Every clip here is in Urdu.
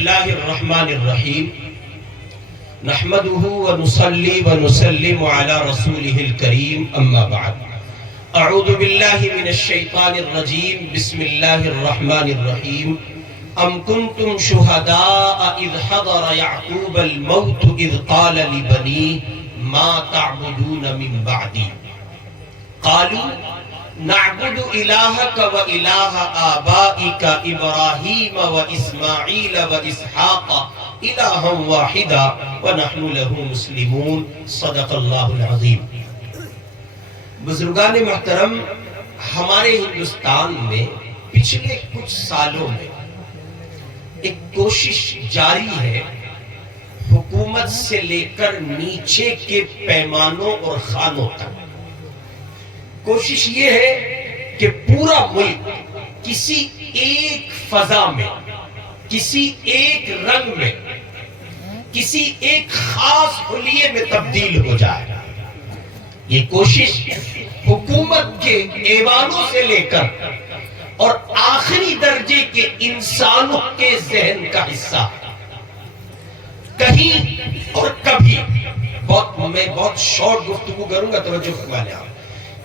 الله الرحمن الرحيم نحمده ونصلي ونسلم على رسوله الكريم أما بعد أعوذ بالله من الشيطان الرجيم بسم الله الرحمن الرحيم أم كنتم شهداء إذ حضر يعقوب الموت إذ قال لبنيه ما تعبدون من بعدي قالوا نعبد إلهك وإله آبائك إبراهيم وإسماعيل وإسحاق إلها واحدا ونحن له مسلمون صدق اللہ العظیم۔ بزرگان محترم، ہمارے ہندوستان میں پچھلے کچھ سالوں میں ایک کوشش جاری ہے حکومت سے لے کر نیچے کے پیمانوں اور خانوں تک۔ کوشش یہ ہے کہ پورا ملک کسی ایک فضا میں، کسی ایک رنگ میں، کسی ایک خاص حلیے میں تبدیل ہو جائے۔ یہ کوشش حکومت کے ایوانوں سے لے کر اور آخری درجے کے انسانوں کے ذہن کا حصہ ہے۔ کہیں اور کبھی میں بہت شارٹ گفتگو کروں گا، توجہ فرما لیں آپ۔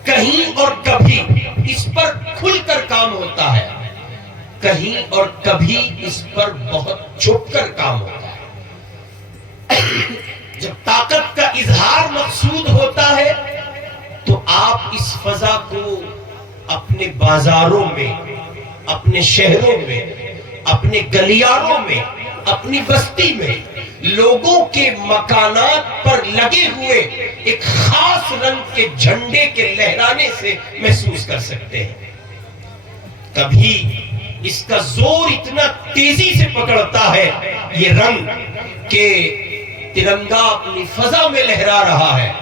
کہیں اور کبھی اس پر کھل کر کام ہوتا ہے، کہیں اور کبھی اس پر بہت چھپ کر کام ہوتا ہے۔ جب طاقت کا اظہار مقصود ہوتا ہے تو آپ اس فضا کو اپنے بازاروں میں، اپنے شہروں میں، اپنے گلیاروں میں، اپنی بستی میں لوگوں کے مکانات پر لگے ہوئے ایک خاص رنگ کے جھنڈے کے لہرانے سے محسوس کر سکتے ہیں۔ کبھی اس کا زور اتنا تیزی سے پکڑتا ہے یہ رنگ کہ ترنگا اپنی فضا میں لہرا رہا ہے،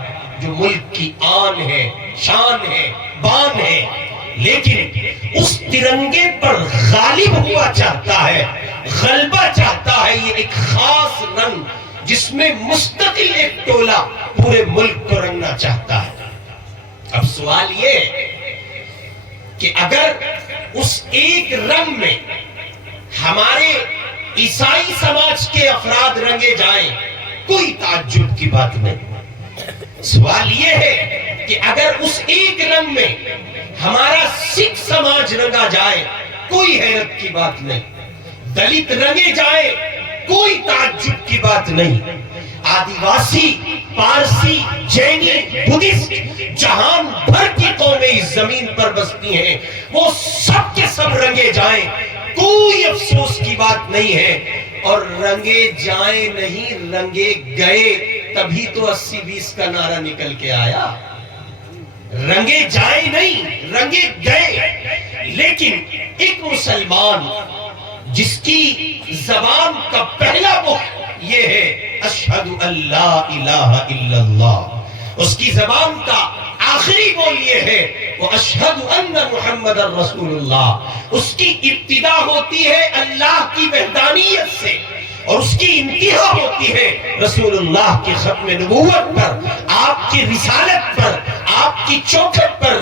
جو ملک کی آن ہے، شان ہے، بان ہے، لیکن اس ترنگے پر غالب ہوا چاہتا ہے، غلبہ چاہتا ہے یہ ایک خاص رنگ جس میں مستقل ایک ٹولہ پورے ملک کو رنگنا چاہتا ہے۔ اب سوال یہ ہے کہ اگر اس ایک رنگ میں ہمارے عیسائی سماج کے افراد رنگے جائیں، کوئی تعجب کی بات نہیں۔ سوال یہ ہے کہ اگر اس ایک رنگ میں ہمارا سکھ سماج رنگا جائے، کوئی حیرت کی بات نہیں۔ دلت رنگے جائے، کوئی تعجب کی بات نہیں۔ آدیواسی، پارسی، جینی، بدھسٹ، جہان بھر کی قومیں اس زمین پر بستی ہیں، وہ سب کے سب رنگے جائیں، کوئی افسوس کی بات نہیں ہے۔ اور رنگے جائیں نہیں، رنگے گئے، تبھی تو 80-20 کا نعرہ نکل کے آیا۔ رنگے جائیں نہیں، رنگے گئے۔ لیکن ایک مسلمان جس کی زبان کا پہلا بخ یہ ہے اشہد ان لا الہ الا اللہ، اس کی زبان کا آخری بول یہ ہے وہ اشہد ان محمد رسول اللہ۔ اس کی ابتدا ہوتی ہے اللہ کی وحدانیت سے اور اس کی انتہا ہوتی ہے رسول اللہ کی ختم نبوت پر، آپ کی رسالت پر، آپ کی چوکھٹ پر۔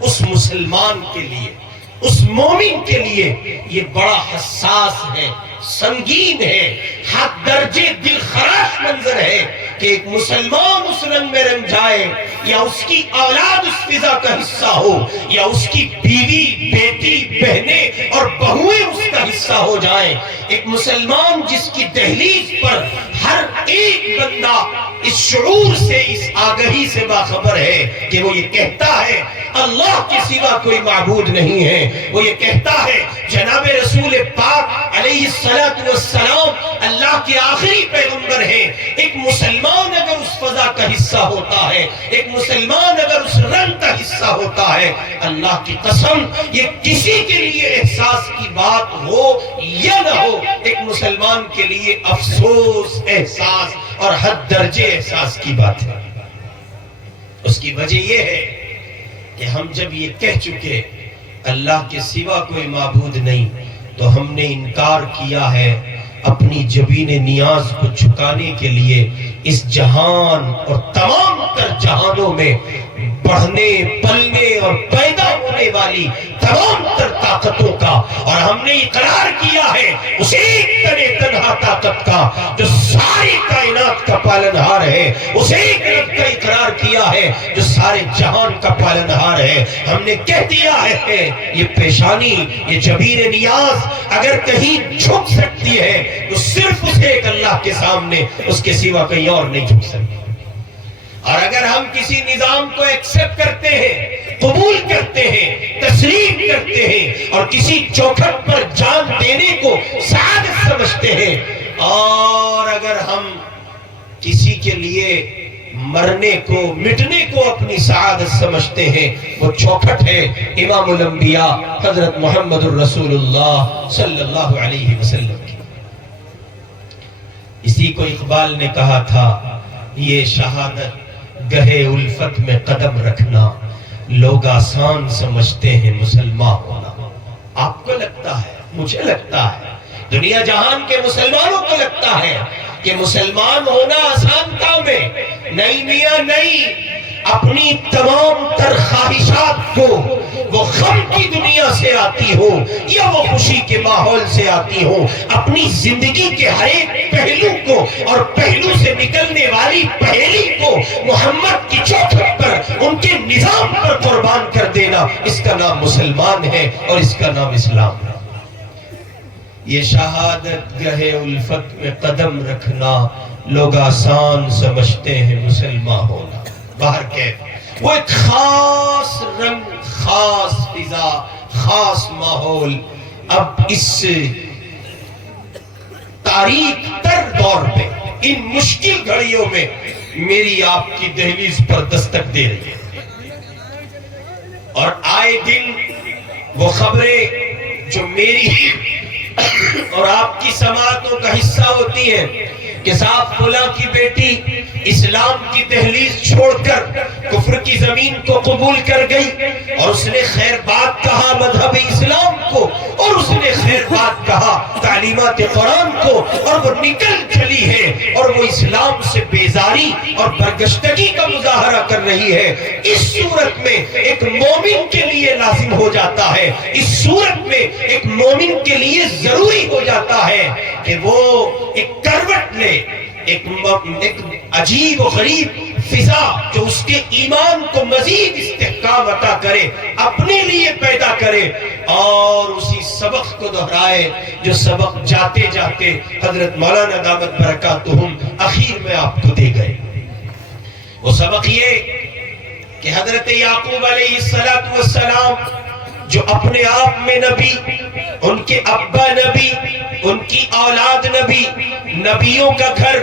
اس مسلمان کے لیے، اس مومن کے لیے یہ بڑا حساس ہے، سنگین ہے، حد درجے دل خراش منظر ہے کہ ایک مسلمان اس رنگ میں رنگ جائے، یا اس کی اولاد اس فضا کا حصہ ہو، یا اس کی بیوی، بیٹی، بہنیں اور بہویں اس کا حصہ ہو جائیں۔ ایک مسلمان جس کی دہلیز پر ہر ایک بندہ اس شعور سے، اس آگہی سے باخبر ہے کہ وہ یہ کہتا ہے اللہ کے سوا کوئی معبود نہیں ہے، وہ یہ کہتا ہے جناب رسول پاک علیہ السلام اللہ کے آخری پیغمبر ہیں۔ ایک مسلمان اگر اس فضا کا حصہ ہوتا ہے، ایک مسلمان اگر اس رنگ کا حصہ ہوتا ہے، اللہ کی قسم یہ کسی کے لیے احساس کی بات ہو یا نہ ہو، ایک مسلمان کے لیے افسوس، احساس اور حد درجے احساس کی بات ہے۔ اس کی وجہ یہ ہے کہ ہم جب یہ کہہ چکے اللہ کے سوا کوئی معبود نہیں، تو ہم نے انکار کیا ہے اپنی جبین نیاز کو چھکانے کے لیے اس جہان اور تمام تر جہانوں میں بڑھنے، پلنے اور پیدا ہونے والی تمام تر طاقتوں کا، اور ہم نے اقرار کیا ہے اس ایک تنہا طاقت کا جو ساری کائنات کا پالنہار ہے، اسے ایک رب کا اقرار کیا ہے جو سارے جہان کا پالنہار ہے۔ ہم نے کہہ دیا ہے یہ پیشانی، یہ جبین نیاز اگر کہیں جھک سکتی ہے تو صرف اسے ایک اللہ کے سامنے، اس کے سوا کہیں اور نہیں جھک سکتی۔ اور اگر ہم کسی نظام کو ایکسپٹ کرتے ہیں، قبول کرتے ہیں، تسلیم کرتے ہیں اور کسی چوکھٹ پر جان دینے کو سعادت سمجھتے ہیں، اور اگر ہم کسی کے لیے مرنے کو، مٹنے کو اپنی سعادت سمجھتے ہیں، وہ چوکھٹ ہے امام الانبیاء حضرت محمد الرسول اللہ صلی اللہ علیہ وسلم کی۔ اسی کو اقبال نے کہا تھا، یہ شہادت گہے الفت میں قدم رکھنا، لوگ آسان سمجھتے ہیں مسلمان ہونا۔ آپ کو لگتا ہے، مجھے لگتا ہے، دنیا جہان کے مسلمانوں کو لگتا ہے کہ مسلمان ہونا آسان کام ہے۔ نہیں میاں نہیں، اپنی تمام تر خواہشات کو، وہ غم کی دنیا سے آتی ہو یا وہ خوشی کے ماحول سے آتی ہو، اپنی زندگی کے ہر ایک پہلو کو اور پہلو سے نکلنے والی پہلی کو محمد کی چوکھٹ پر، ان کے نظام پر قربان کر دینا، اس کا نام مسلمان ہے اور اس کا نام اسلام ہے۔ یہ شہادت گہے الفت میں قدم رکھنا، لوگ آسان سمجھتے ہیں مسلمان ہونا۔ باہر کیف وہ ایک خاص رنگ، خاص فضا، خاص ماحول اب اس تاریک تر دور میں، ان مشکل گھڑیوں میں میری آپ کی دہلیز پر دستک دے رہی ہے۔ اور آئے دن وہ خبریں جو میری اور آپ کی سماعتوں کا حصہ ہوتی ہیں کہ صاحب فلاں کی بیٹی اسلام کی دہلیز چھوڑ کر کفر کی زمین کو قبول کر گئی، اور اس نے خیر بات کہا مذہب اسلام کو، اور اس نے خیر بات کہا تعلیمات قرآن کو، اور وہ نکل چلی ہے اور وہ اسلام سے بیزاری اور برگشتگی کا مظاہرہ کر رہی ہے۔ اس صورت میں ایک مومن کے لیے لازم ہو جاتا ہے، اس صورت میں ایک مومن کے لیے ضروری ہو جاتا ہے کہ وہ ایک کروٹ لے، ایک عجیب و غریب فضا جو اس کے ایمان کو مزید استحکام عطا کرے، اپنے لیے پیدا کرے، اور اسی سبق کو دہرائے جو سبق جاتے جاتے حضرت مولانا دامت برکاتہم اخیر میں آپ کو دے گئے۔ وہ سبق یہ کہ حضرت یعقوب علیہ السلام جو اپنے آپ میں نبی، ان کے ابا نبی، ان کی اولاد نبی، نبیوں کا گھر،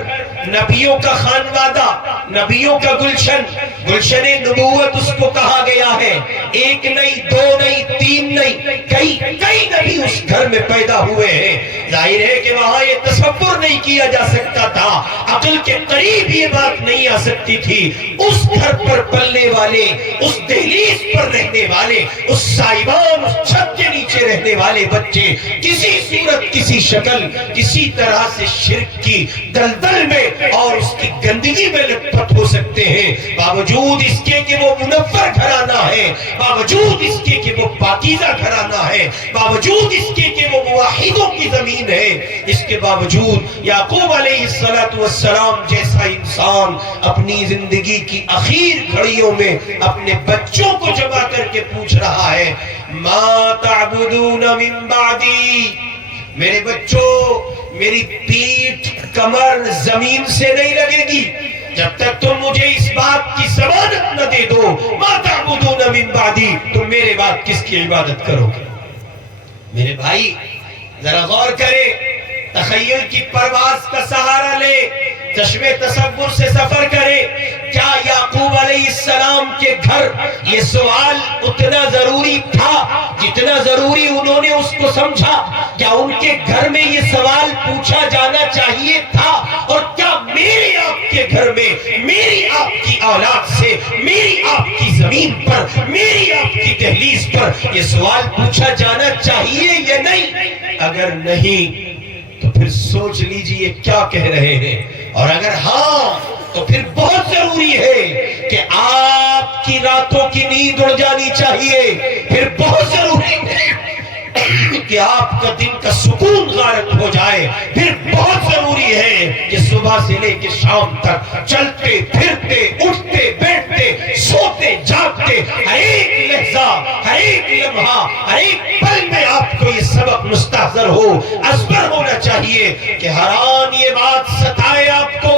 نبیوں کا خانوادہ، نبیوں کا گلشن، گلشن نبوت اس کو کہا گیا ہے۔ ایک نہیں، دو نہیں، تین نہیں، کئی نبی اس گھر میں پیدا ہوئے ہیں۔ ظاہر ہے کہ وہاں یہ تصور نہیں کیا جا سکتا تھا، عقل کے قریب یہ بات نہیں آ سکتی تھی۔ اس گھر پر پلنے والے، اس دہلیز پر رہنے والے، اس سائبان، اس چھت کے نیچے رہنے والے بچے کسی صورت، کسی شکل، کسی طرح سے شرک کی دلدل میں اور اس کی گندگی میں لت پت ہو سکتے ہیں، باوجود اس کے کہ وہ منور گھرانہ ہے، باوجود اس کے کہ وہ پاکیزہ گھرانہ ہے، باوجود اس کے کہ وہ موحدوں کی زمین ہے، اس کے باوجود یعقوب علیہ السلام جیسا انسان اپنی زندگی کی اخیر گھڑیوں میں اپنے بچوں کو جمع کر کے پوچھ رہا ہے، ما تعبدون من بعدی، میرے بچوں میری پیٹھ کمر زمین سے نہیں لگے گی جب تک تم مجھے اس بات کی ضمانت نہ دے دو، ما تعبدون من بعدی، تم میرے بعد کس کی عبادت کرو گے؟ میرے بھائی ذرا غور کرے، تخیل کی پرواز کا سہارا لے، چشم تصور سے سفر کرے۔ کیا یعقوب علیہ السلام کے گھر یہ سوال اتنا ضروری تھا جتنا ضروری انہوں نے اس کو سمجھا؟ کیا ان کے گھر میں یہ سوال پوچھا جانا چاہیے تھا؟ اور کیا میرے آپ کے گھر میں، میری آپ کی اولاد سے، میری آپ کی زمین پر، میری آپ کی دہلیز پر یہ سوال پوچھا جانا چاہیے یا نہیں؟ اگر نہیں تو پھر سوچ لیجئے کیا کہہ رہے ہیں، اور اگر ہاں تو پھر بہت ضروری ہے کہ آپ کی راتوں کی نیند اڑ جانی چاہیے، پھر بہت ضروری ہے کہ آپ کا دن کا سکون غارت ہو جائے، پھر بہت صبح کے شام تک چلتے پھرتے اٹھتے بیٹھتے سوتے جاگتے ہر ایک لحظہ ہر ایک لمحہ ہر ایک پل میں آپ کو یہ سبق مستحضر ہو، ازبر ہونا چاہیے کہ ہر آن یہ بات ستائے آپ کو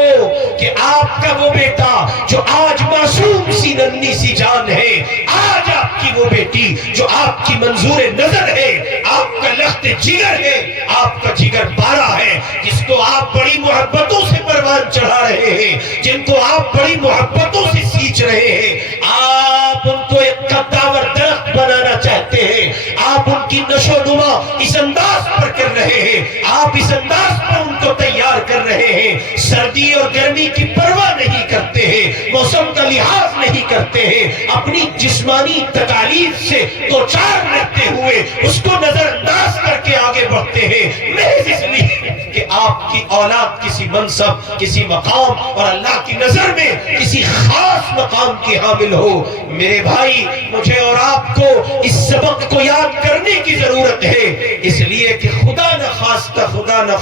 کہ آپ کا وہ بیٹا جو آج معصوم سی ننھی سی جان ہے، آج آپ کی وہ بیٹی جو آپ کی منظور نظر ہے، آپ کا لخت جگر ہے، آپ کا جگر بارہ ہے، جس کو آپ بڑی محبتوں سے پروان چڑھا رہے ہیں، جن کو آپ بڑی محبتوں سے سینچ رہے ہیں، آپ ان کو ایک قداور درخت بنانا چاہتے ہیں، آپ ان کی نشو و نما اس انداز پر کر رہے ہیں، آپ اس انداز پر ان کو تیار کر رہے ہیں، سردی اور گرمی کی پرواہ نہیں کرتے ہیں، موسم کا لحاظ نہیں کرتے ہیں، اپنی جسمانی تکالیف سے دوچار رہتے ہوئے اس کو نظر انداز کر کے آگے بڑھتے ہیں، محض اس لیے کہ آپ کی اولاد کسی منصب، کسی مقام اور اللہ کی نظر میں کسی خاص مقام کی حامل ہو۔ میرے بھائی، مجھے اور آپ کو اس سبق کو یاد کرنے کی ضرورت ہے، اس لیے کہ خدا نہ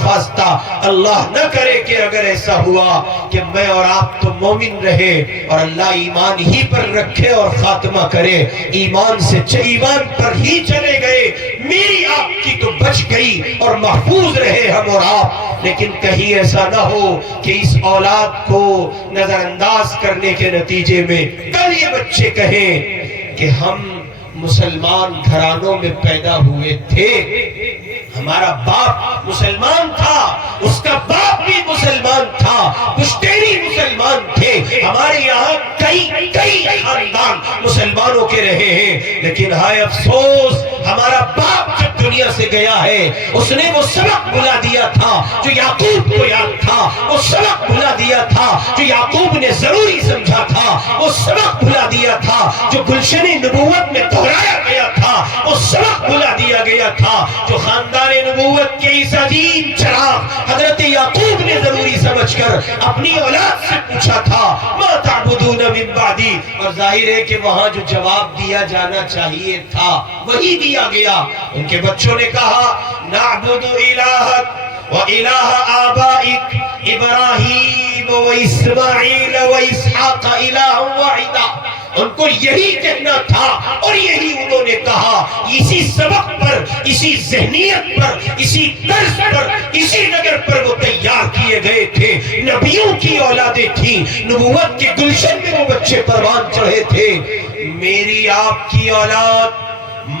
خواستہ اللہ نہ کرے کہ اگر ایسا ہوا کہ میں اور آپ تو مومن رہے اور اللہ ایمان ہی پر رکھے اور خاتمہ کرے، ایمان پر ہی چلے گئے، میری آپ کی تو بچ گئی اور محفوظ رہے ہم اور آپ، لیکن کہیں ایسا نہ ہو کہ اس اولاد کو نظر انداز کرنے کے نتیجے میں کل یہ بچے کہیں کہ ہم مسلمان گھرانوں میں پیدا ہوئے تھے، ہمارا باپ مسلمان تھا، اس کا باپ بھی مسلمان تھا، پشتینی مسلمان تھے، ہمارے یہاں کئی خاندان مسلمانوں کے رہے ہیں، لیکن ہائے افسوس ہمارا باپ جب دنیا سے گیا ہے اس نے وہ سبق بھلا دیا تھا جو یعقوب کو یاد تھا، وہ سبق بھلا دیا تھا جو یعقوب نے ضروری سمجھا تھا، وہ سبق بھلا دیا تھا جو گلشن نبوت میں دہرایا گیا تھا، وہ سبق بھلا دیا گیا تھا جو خاندان نبوت کے اس عظیم چراغ حضرت یعقوب نے ضروری سمجھ کر اپنی اولاد سے پوچھا تھا ما تعبدون من بعدی، اور ظاہر ہے کہ وہاں جو جواب دیا جانا چاہیے تھا وہی دیا گیا۔ ان کے بچوں نے کہا نعبد الہک و الہ آبائک ابراہیم و اسماعیل و اسحاق الہ واحدا، ان کو یہی کہنا تھا اور یہی انہوں نے کہا، اسی سبق پر، اسی ذہنیت پر، اسی طرز پر، اسی نگر پر وہ تیار کیے گئے تھے، نبیوں کی اولادیں تھیں، نبوت کے گلشن میں وہ بچے پروان چڑھے تھے۔ میری آپ کی اولاد،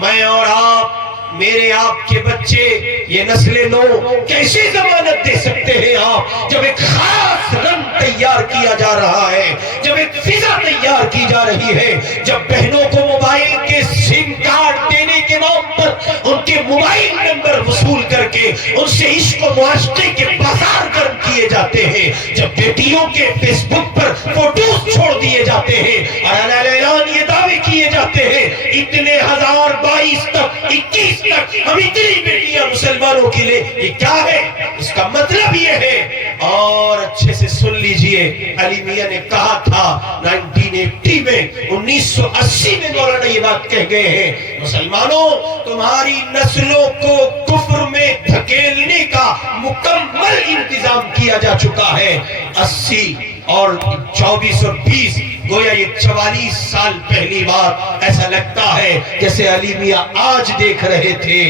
میں اور آپ، میرے آپ کے بچے، یہ نسل نو کیسے ضمانت دے سکتے ہیں آپ جب ایک خاص رنگ تیار کیا جا رہا ہے، جب ایک فضا تیار کی جا رہی ہے، جب بہنوں کو موبائل کے سم کارڈ دینے کے نام پر ان کے موبائل نمبر وصول کر کے ان سے عشق و معاشرے کے بازار گرم کیے جاتے ہیں، جب بیٹیوں کے فیس بک پر فوٹوز چھوڑ دیے جاتے ہیں اور اعلان یہ دعوے کیے جاتے ہیں اتنے 1022 تک 21 تک ہم اتنی بیٹیاں مسلمانوں کے لیے، یہ کیا ہے؟ اس کا مطلب یہ ہے، اور اچھے سے سن لیجئے، علی میاں نے کہا تھا 1980 میں 1980 میں مولانا یہ بات کہہ گئے ہیں، مسلمانوں تمہاری نسلوں کو کفر میں دھکیلنے کا مکمل انتظام کیا جا چکا ہے۔ 80 اور 24 اور 20 گویا یہ 44 سال پہلی بات، ایسا لگتا ہے جیسے علی میاں آج دیکھ رہے تھے،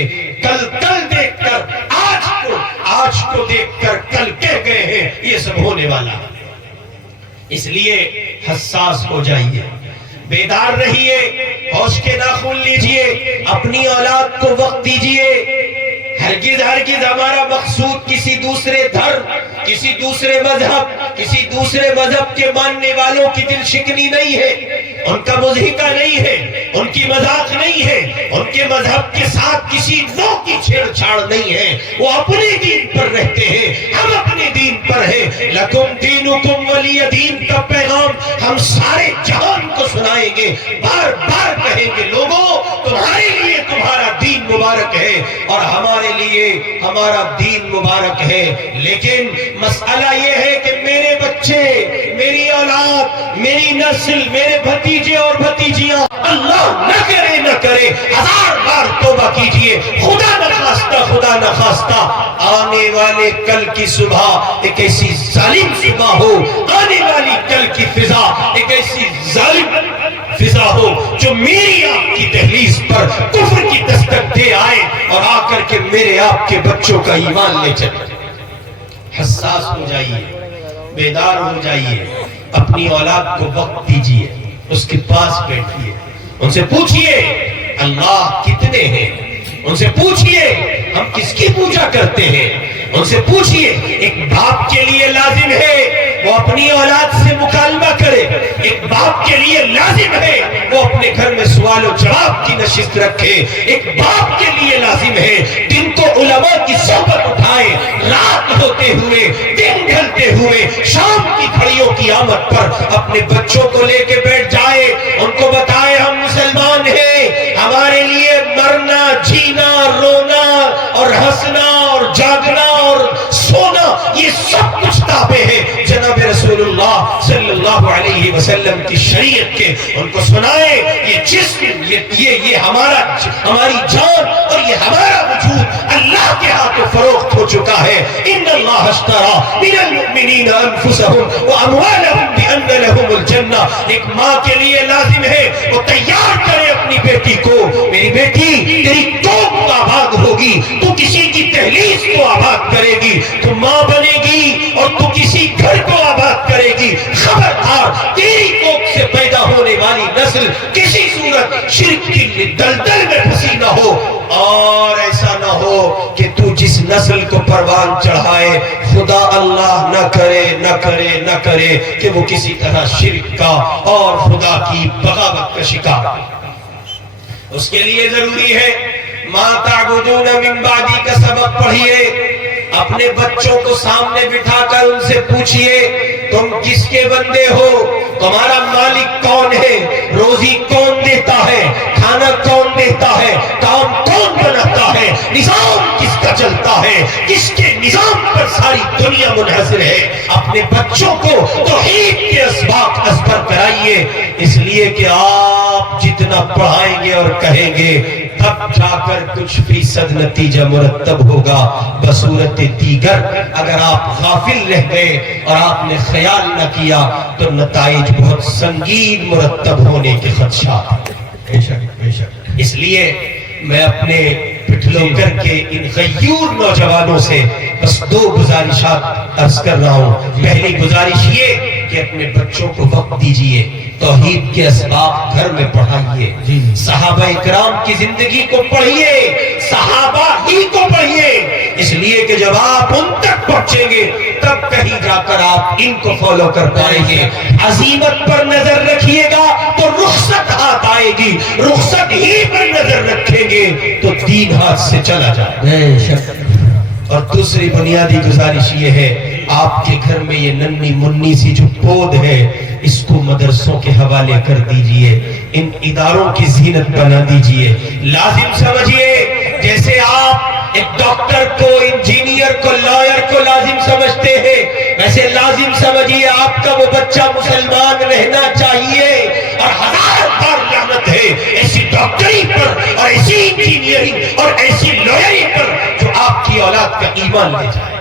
کل دیکھ کر آج کو دیکھ کر کل کہہ گئے ہیں یہ سب ہونے والا ہے۔ اس لیے حساس ہو جائیے، بیدار رہیے، ہوش کے ناخن لیجئے، اپنی اولاد کو وقت دیجئے۔ ہرگز ہمارا مقصود کسی دوسرے دھرم، کسی دوسرے مذہب کے ماننے والوں کی دل شکنی نہیں ہے، ان کا مضحکہ نہیں ہے، ان کی مذاق نہیں ہے، ان کے مذہب کے ساتھ کسی نوع کی چھیڑ چھاڑ نہیں ہے، وہ اپنے دین پر رہتے ہیں، ہم اپنے دین پر ہیں۔ لکم دینکم ولی دین کا پیغام ہم سارے جہان کو سنائیں گے، بار بار کہیں گے لوگوں تمہارے لیے تمہارا دین مبارک ہے اور ہمارے لیے ہمارا دین مبارک ہے، لیکن مسئلہ یہ ہے کہ میرے بچے بچے، میری اولاد، میری نسل، میرے بھتیجے اور بھتیجیاں اللہ نہ کرے نہ کرے 1000 بار توبہ کیجئے، خدا نہ خواستہ آنے والے کل کی صبح ایک ایسی ظالم صبح ہو، آنے والی کل کی فضا ایک ایسی ظالم فضا ہو جو میری آپ کی دہلیز پر کفر کی دستک دے آئے اور آ کر کے میرے آپ کے بچوں کا ایمان لے چلے۔ حساس ہو جائیے، بیدار ہو جائیے، اپنی اولاد کو وقت دیجئے، اس کے پاس بیٹھیے، ان سے پوچھئے اللہ کتنے ہیں، ان سے پوچھئے ہم کس کی پوجا کرتے ہیں، ان سے پوچھئے ایک باپ کے لیے لازم ہے وہ اپنی اولاد سے مکالمہ کرے، ایک باپ کے لیے لازم ہے وہ اپنے گھر میں سوال و جواب کی نشست رکھے، ایک باپ کے لیے لازم ہے دن کو علماء کی صحبت اٹھائے، رات ہوتے ہوئے دن ڈھلتے ہوئے شام کی گھڑیوں کی آمد پر اپنے بچوں کو لے کے بیٹھ جائے، ان کو بتائے ہم مسلمان ہیں، ہمارے لیے مرنا، جینا، رونا اور ہنسنا اور جاگنا اور سونا یہ سب کچھ تابع ہے جناب رسول اللہ صلی اللہ علیہ وسلم کی شریعت کے، ان کو سنائے یہ جسم، یہ ہماری جان اور یہ ہمارا وجود اللہ کے ہاتھوں فروخت ہو چکا ہے۔ ان اللہ اشترى من المؤمنین انفسهم واموالهم بان لهم الجنہ، ایک ماں کے لیے لازم ہے وہ تیار کرے اپنی بیٹی کو، میری بیٹی تیری قوم تو آباد ہوگی، تو کسی کی دہلیز کو آباد کرے گی، تو ماں بنے گی اور تو کسی گھر کو آباد کرے گی، خبردار تیری کوکھ سے پیدا ہونے والی نسل کسی صورت شرک کی دلدل میں پھنسی نہ ہو، اور ایسا نہ ہو کہ تو جس نسل کو پروان چڑھائے خدا اللہ نہ کرے نہ کرے نہ کرے کہ وہ کسی طرح شرک کا اور خدا کی بغاوت کا شکار ہے۔ اس کے لیے ضروری ہے ما تعبدون من بعدی کا سبق پڑھیے، اپنے بچوں کو سامنے بٹھا کر ان سے پوچھئے تم کس کے بندے ہو، تمہارا مالک کون ہے، روزی کون دیتا ہے، کھانا کون دیتا ہے، کام کون بناتا ہے، نظام کس کا چلتا ہے، کس کے نظام پر ساری دنیا منحصر ہے۔ اپنے بچوں کو توحید کے اسباق ازبر کرائیے، اس لیے کہ آپ جتنا پڑھائیں گے اور کہیں گے تب جا کر کچھ فیصد نتیجہ مرتب ہوگا، بصورت دیگر اگر آپ غافل رہ گئے اور آپ نے خیال نہ کیا تو نتائج بہت سنگین مرتب ہونے کے خدشات ہیں۔ اس لیے میں اپنے پٹھلوں کر کے ان غیور نوجوانوں سے بس 2 گزارشات عرض کر رہا ہوں۔ پہلی گزارش یہ کہ اپنے بچوں کو وقت دیجئے، توحید کے اسباق گھر میں پڑھائیے، صحابہ اکرام کی زندگی کو پڑھیے، صحابہ ہی کو پڑھیے، اس لیے کہ جب آپ ان تک پہنچیں گے تب کہیں جا کر آپ ان کو فالو کر پائیں گے۔ عزیمت پر نظر رکھیے گا تو رخصت ہاتھ آئے گی، رخصت ہی پر نظر رکھیں گے تو دین ہاتھ سے چلا جائے۔ اور دوسری بنیادی گزارش یہ ہے آپ کے گھر میں یہ ننھی منی سی جو پود ہے اس کو مدرسوں کے حوالے کر دیجئے، ان اداروں کی زینت بنا دیجئے۔ لازم سمجھیے جیسے آپ ایک ڈاکٹر کو، انجینئر کو، لائر کو لازم سمجھتے ہیں، ویسے لازم سمجھیے آپ کا وہ بچہ مسلمان رہنا چاہیے، اور 1000 بار لعنت ہے ایسی ڈاکٹری پر اور ایسی انجینئرنگ اور ایسی لائرنگ پر جو آپ کی اولاد کا ایمان لے جائے۔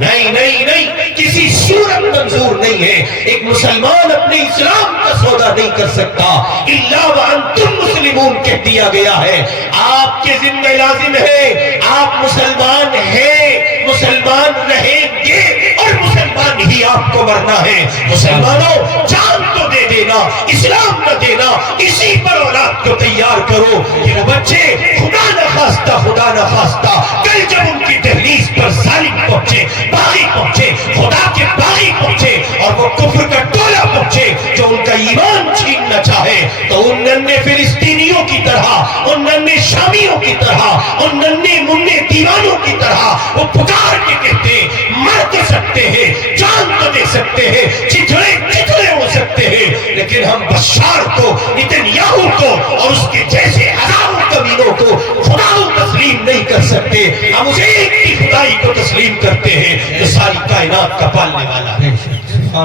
نہیں نہیں نہیں، کسی صورت منظور نہیں ہے، ایک مسلمان اپنے اسلام کا سودا نہیں کر سکتا الا وانتم مسلمون کہہ دیا گیا ہے۔ آپ کے ذمہ لازم ہے، آپ مسلمان ہیں، مسلمان رہیں گے اور مسلمان ہی آپ کو مرنا ہے۔ مسلمانوں جان تو دے دینا، اسلام نہ دینا، اسی پر اولاد کو تیار کرو کہ وہ بچے خدا نہ خواستہ کل جب ان کی دہلیز پر ظالم پہنچے، باغی پہنچے، خدا کے باغی پہنچے اور وہ کفر کا ٹولہ پہنچے جو ان کا ایمان چھیننا چاہے، تو ان ننھے فلسطینیوں کی طرح، ان ننھے شامیوں کی طرح، ان ننھے منھے دیوانوں کی طرح وہ پکار کے کہتے ہیں مر تو سکتے ہیں، جان تو دے سکتے ہیں، چتھڑے ہو سکتے ہیں، لیکن ہم بشار کو، نتنیاہو کو اور اس کے جیسے ہزاروں کمینوں کو خدا تسلیم نہیں کر سکتے، ہم اسے ایک کی خدائی کو تسلیم کرتے ہیں جو ساری کائنات کا پالنے والا ہے۔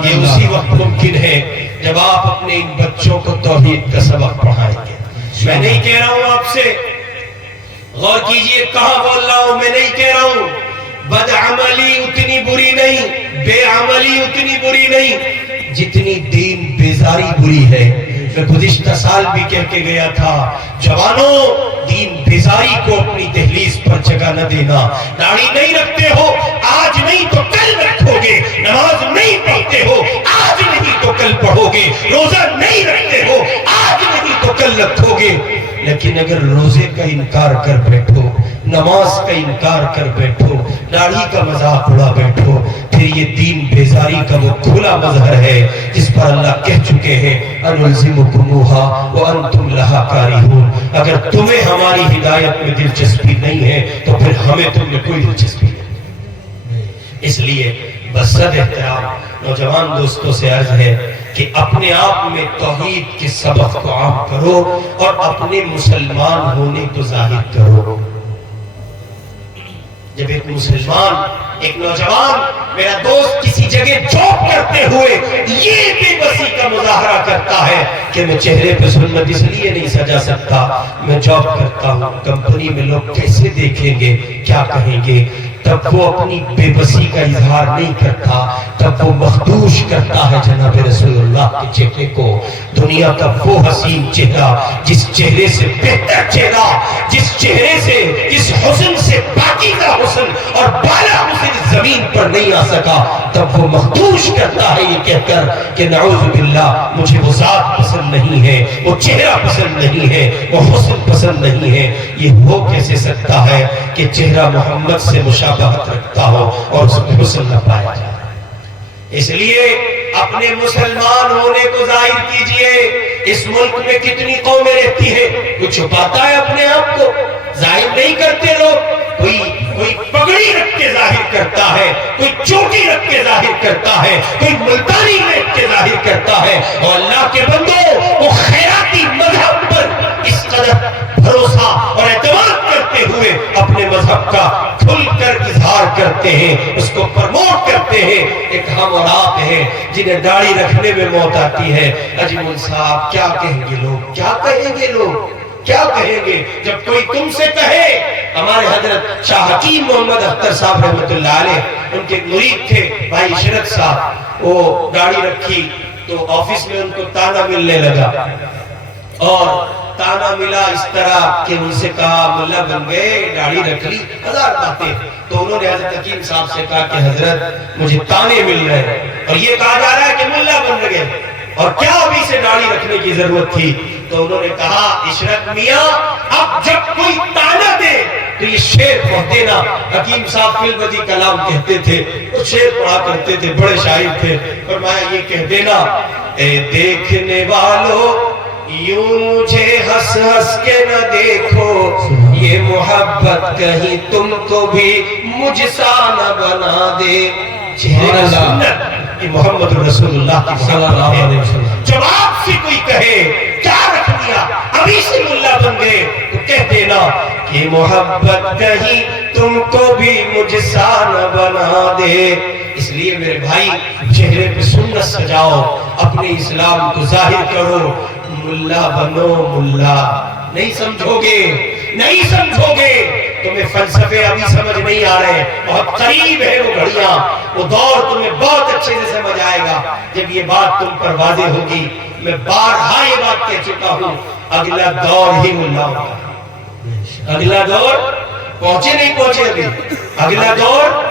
یہ اسی وقت ممکن ہے جب آپ اپنے ان بچوں کو توحید کا سبق پڑھائیں گے۔ میں نہیں کہہ رہا ہوں آپ سے، غور کیجئے کہاں بول رہا ہوں، میں نہیں کہہ رہا ہوں بدعملی اتنی بری نہیں، بے عملی اتنی بری نہیں جتنی دین بیزاری بری ہے۔ میں گزشتہ سال بھی کہہ کے گیا تھا، جوانوں دین بیزاری کو اپنی دہلیز پر جگہ نہ دینا۔ داڑھی نہیں رکھتے ہو آج نہیں تو کل رکھو گے، نماز نہیں پڑھتے ہو آج نہیں تو کل پڑھو گے، روزہ نہیں رکھتے ہو آج نہیں تو کل رکھو گے، لیکن اگر روزے کا انکار کر بیٹھو، نماز کا انکار کر بیٹھو، داڑھی کا مذاق اڑا بیٹھو، پھر یہ دین بیزاری کا وہ کھلا مظہر ہے جس پر اللہ کہہ چکے ہیں انلزمکموها وانتم لها کارہون۔ اگر تمہیں ہماری ہدایت میں دلچسپی نہیں ہے تو پھر ہمیں تم میں کوئی دلچسپی نہیں۔ اس لیے بصد احترام نوجوان دوستوں سے عرض ہے کہ اپنے آپ میں توحید کے سبق کو عام کرو اور اپنے مسلمان ہونے کو ظاہر کرو۔ جب ایک مسلمان، ایک نوجوان، میرا دوست کسی جگہ جاب کرتے ہوئے یہ بے بسی کا مظاہرہ کرتا ہے کہ میں چہرے پہ سنت اس لیے نہیں سجا سکتا، میں جاب کرتا ہوں، کمپنی میں لوگ کیسے دیکھیں گے، کیا کہیں گے، تب وہ اپنی بے بسی کا اظہار نہیں کرتا، تب وہ مخدوش کرتا ہے جناب رسول اللہ کے چہرے کو۔ دنیا کا وہ حسین چہرہ جس چہرے سے بہتر چہرہ، جس چہرے سے، جس حسن سے پاکیزہ حسن اور بالا حسن زمین پر نہیں آ سکا، تب وہ مخدوش کرتا ہے یہ کہہ کر کہ نعوذ باللہ مجھے وہ ذات پسند نہیں ہے، وہ چہرہ پسند نہیں ہے، وہ حسن پسند نہیں ہے۔ یہ ہو کیسے سکتا ہے کہ چہرہ محمد سے مشابہت رکھتا ہو اور اس میں حسن نہ پایا جائے؟ اس لیے اپنے مسلمان ہونے کو ظاہر کیجئے۔ اس ملک میں کتنی قومیں رہتی ہیں، کوئی چھپاتا ہے اپنے آپ کو، ظاہر نہیں کرتے لوگ، کوئی پگڑی رکھ کے ظاہر کرتا ہے، کوئی چوٹی رکھ کے ظاہر کرتا ہے، کوئی ملتانی رکھ کے ظاہر کرتا ہے، اور اللہ کے بندو وہ خیراتی مذہب پر اس قدر بھروسہ اور اعتماد کرتے ہوئے اپنے مذہب کا کھل کر اظہار کرتے ہیں، اس کو پرموٹ کرتے ہیں۔ ایک ہم اور آپ ہیں جنہیں داڑھی رکھنے میں موت آتی ہے، اجمل صاحب کیا کہیں گے لوگ، کیا کہیں گے لوگ، کیا کہیں گے جب کوئی تم سے کہے۔ ہمارے حضرت شاہ حکیم محمد اختر صاحب رحمۃ اللہ علیہ، ان کے مرید تھے بھائی عشرت صاحب، وہ داڑھی رکھی تو آفس میں ان کو تانا ملنے لگا، اور تانا ملا اس طرح کہ ان سے کہا ملا بن گئے، داڑھی رکھ لی، ہزار باتیں۔ تو انہوں نے حضرت حکیم صاحب سے کہا کہ حضرت مجھے تانے مل رہے ہیں اور یہ کہا جا رہا ہے کہ ملا بن گئے، اور کیا ابھی سے داڑھی رکھنے کی ضرورت تھی؟ تو انہوں نے کہا عشرت میاں اب جب کوئی تانا دے تو یہ شعر پڑھ دینا۔ حکیم صاحب فی البدی کلام کہتے تھے، وہ شعر پڑھا کرتے تھے، بڑے شاعر تھے، فرمایا یہ کہہ دینا، اے دیکھنے والوں یوں مجھے ہنس ہنس کے نہ دیکھو، یہ محبت کہیں تم کو بھی مجھ سا نہ بنا دے۔ چہرے کا سنت یہ محمد رسول اللہ کی صلی اللہ علیہ وسلم۔ جب آپ سے کوئی کہے کیا رکھ لیا، ابھی سے ملا بن گئے، تو کہہ دینا کہ محبت کہیں تم کو بھی مجھ سا نہ بنا دے۔ اس لیے میرے بھائی چہرے پہ سنت سجاؤ، اپنے اسلام کو ظاہر کرو، ملا بنو ملا۔ نہیں سمجھو گے، نہیں سمجھو گے، تمہیں فلسفے ابھی سمجھ نہیں آ رہے، بہت قریب ہے وہ گھڑیاں، وہ دور تمہیں بہت اچھے سے سمجھ آئے گا جب یہ بات تم پر واضح ہوگی۔ میں بارہا یہ بات کہہ چکا ہوں، اگلا دور ہی ملا ہوگا، اگلا دور پہنچے نہیں پہنچے ابھی، اگلا دور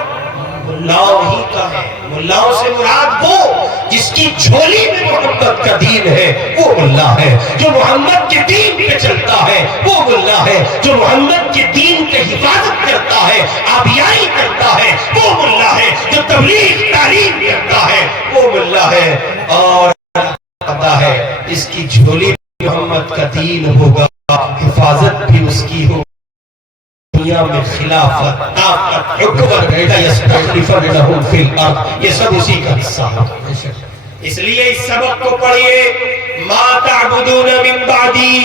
ملاؤں ہی کا ہے۔ ملاؤں سے مراد وہ جس کی جھولی میں محمد کا دین ہے، وہ ملا ہے۔ جو محمد کے دین پہ چلتا ہے وہ ملا ہے۔ جو محمد کے دین کی حفاظت کرتا ہے، آبیائی کرتا ہے، وہ ملا ہے۔ جو تبلیغ تعلیم کرتا ہے وہ ملا ہے۔ اور پتا ہے اس کی جھولی میں محمد کا دین ہوگا، حفاظت بھی اس کی ہوگی، دنیا میں خلافت، طاقت، حکومت، یستخلفنہم فی الارض، یہ سب اسی کا حصہ ہے۔ اس لیے اس سبق کو پڑھیے، ما تعبدون من بعدی،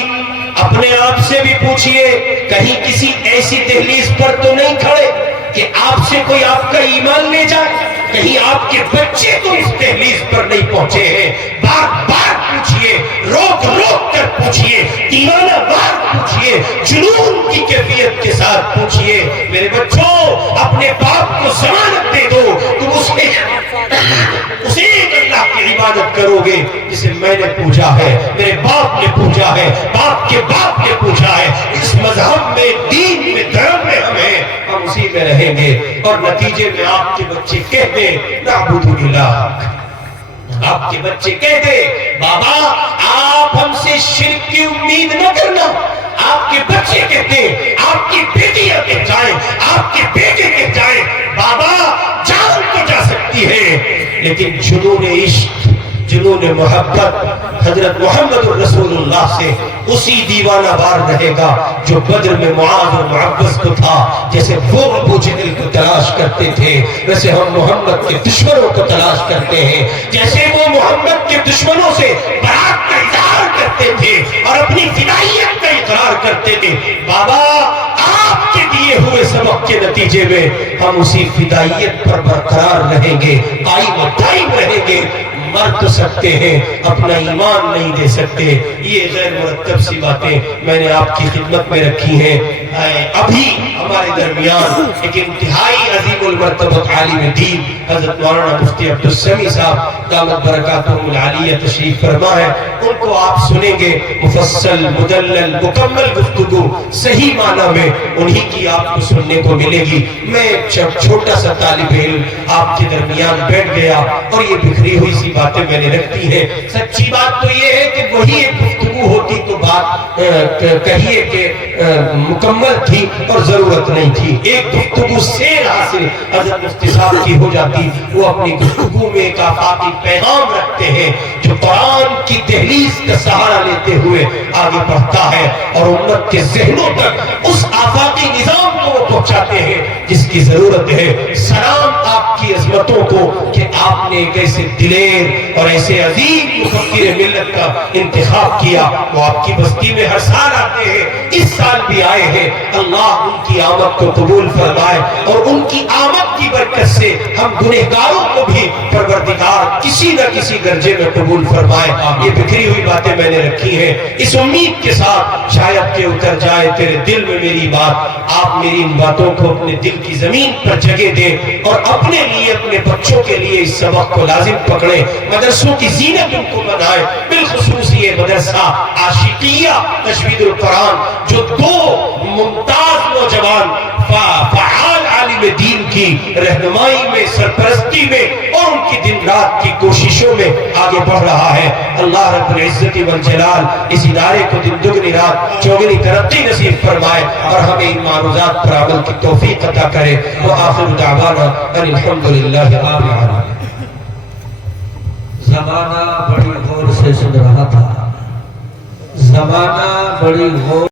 اپنے آپ سے بھی پوچھئے کہیں کسی ایسی دہلیز پر تو نہیں کھڑے کہ آپ سے کوئی آپ کا ایمان لے جائے، کہیں آپ کے بچے تو اس دہلیز پر نہیں پہنچے ہیں۔ بار بار پوچھئے، روک روک کر پوچھئے، دیوانہ وار پوچھئے، جنون کی کیفیت کے ساتھ پوچھئے۔ میرے بچوں، اپنے باپ کو ضمانت دے دو، تم اسے ایک اللہ کی عبادت کرو گے جسے میں نے پوچھا ہے، میرے باپ نے پوچھا ہے، باپ کے باپ نے پوچھا ہے۔ اس مذہب میں، دین میں، دھرم میں ہم اسی میں رہیں گے، اور نتیجے میں آپ کے بچے کہتے نعبد الہ، آپ کے بچے کہتے بابا آپ ہم سے شرک کی امید نہ کرنا۔ آپ کے بچے کہتے، آپ کی بیٹیاں کہہ جائیں، آپ کے بیٹے کہہ جائیں بابا جان تو جا سکتی ہے لیکن جنون عشق، جنون محبت حضرت محمد رسول اللہ سے اسی دیوانہ وار رہے گا جو بدر میں معاذ اور معبس کو تھا۔ جیسے وہ ابو جہل کو تلاش کرتے تھے ویسے ہم محمد کے دشمنوں کو تلاش کرتے ہیں، جیسے وہ محمد کے دشمنوں سے برات کا اظہار کرتے تھے اور اپنی فدائیت کا اقرار کرتے تھے۔ بابا آپ کے دیے ہوئے سبق کے نتیجے میں ہم اسی فدائیت پر برقرار رہیں گے، قائم و دائم رہیں گے۔ مر تو سکتے ہیں، اپنا ایمان نہیں دے سکتے۔ یہ غیر مرتب سی باتیں میں نے آپ کی خدمت میں رکھی ہیں۔ ابھی ہمارے درمیان ایک انتہائی عظیم المرتبہ عالم دین حضرت مولانا مفتی عبدالسمیع صاحب دامت برکاتہم العالیہ تشریف فرما ہے، ان کو آپ سنیں گے مفصل مدلل مکمل گفتگو صحیح معنی میں انہی کی آپ کو سننے کو ملے گی۔ میں چھوٹا سا طالب علم آپ کے درمیان بیٹھ گیا اور یہ بکھری ہوئی سی باتیں میں نے رکھتی ہیں۔ سچی بات تو یہ ہے کہ وہی ایک گفتگو ہوتی تو بات کہیے کہ مکمل تھی اور ضرورت نہیں تھی۔ ایک گفتگو سیر حاصل حضرت مفتی صاحب کی ہو جاتی، وہ اپنی گفتگو میں ایک آفاقی پیغام رکھتے ہیں جو قرآن کی دہلیز کا سہارا لیتے ہوئے آگے بڑھتا ہے اور امت کے ذہنوں تک اس آفاقی نظام کو وہ پہنچاتے ہیں جس کی ضرورت ہے۔ سلام آپ کی عظمتوں کو کہ آپ نے ایک ایسے دلیر اور ایسے عظیم مفکر ملت کا انتخاب کیا۔ وہ آپ کی بستی میں ہر سال آتے ہیں، اس سال بھی آئے ہیں۔ اللہ ان کی آمد کو قبول فرمائے اور ان کی آمد کی برکت سے ہم گنہگاروں کو بھی پروردگار کسی نہ کسی درجے میں قبول فرمائے۔ یہ بکھری ہوئی باتیں میں نے رکھی ہیں اس امید کے ساتھ شاید کہ اتر جائے تیرے دل میں میری بات۔ آپ میری ان باتوں کو اپنے دل کی زمین پر جگہ دیں اور اپنے لیے، اپنے بچوں کے لیے اس سبق کو لازم پکڑیں۔ مدرسوں کی زینت ان کو بنائیں، بالخصوص یہ مدرسہ عاشقیہ تجوید القرآن جو دو ممتاز نوجوان فعال عالم دین کی رہنمائی میں، سرپرستی میں اور ان کی دن رات کی کوششوں میں آگے بڑھ رہا ہے۔ اللہ رب العزت والجلال اس ادارے کو دن دگنی رات چوگنی ترقی نصیب فرمائے اور ہمیں ان معروضات پر عمل کی توفیق عطا کرے۔ وآخر دعوانا ان الحمدللہ رب العالمین۔ زمانہ بڑی غور سے سن رہا تھا، زمانہ بڑی غور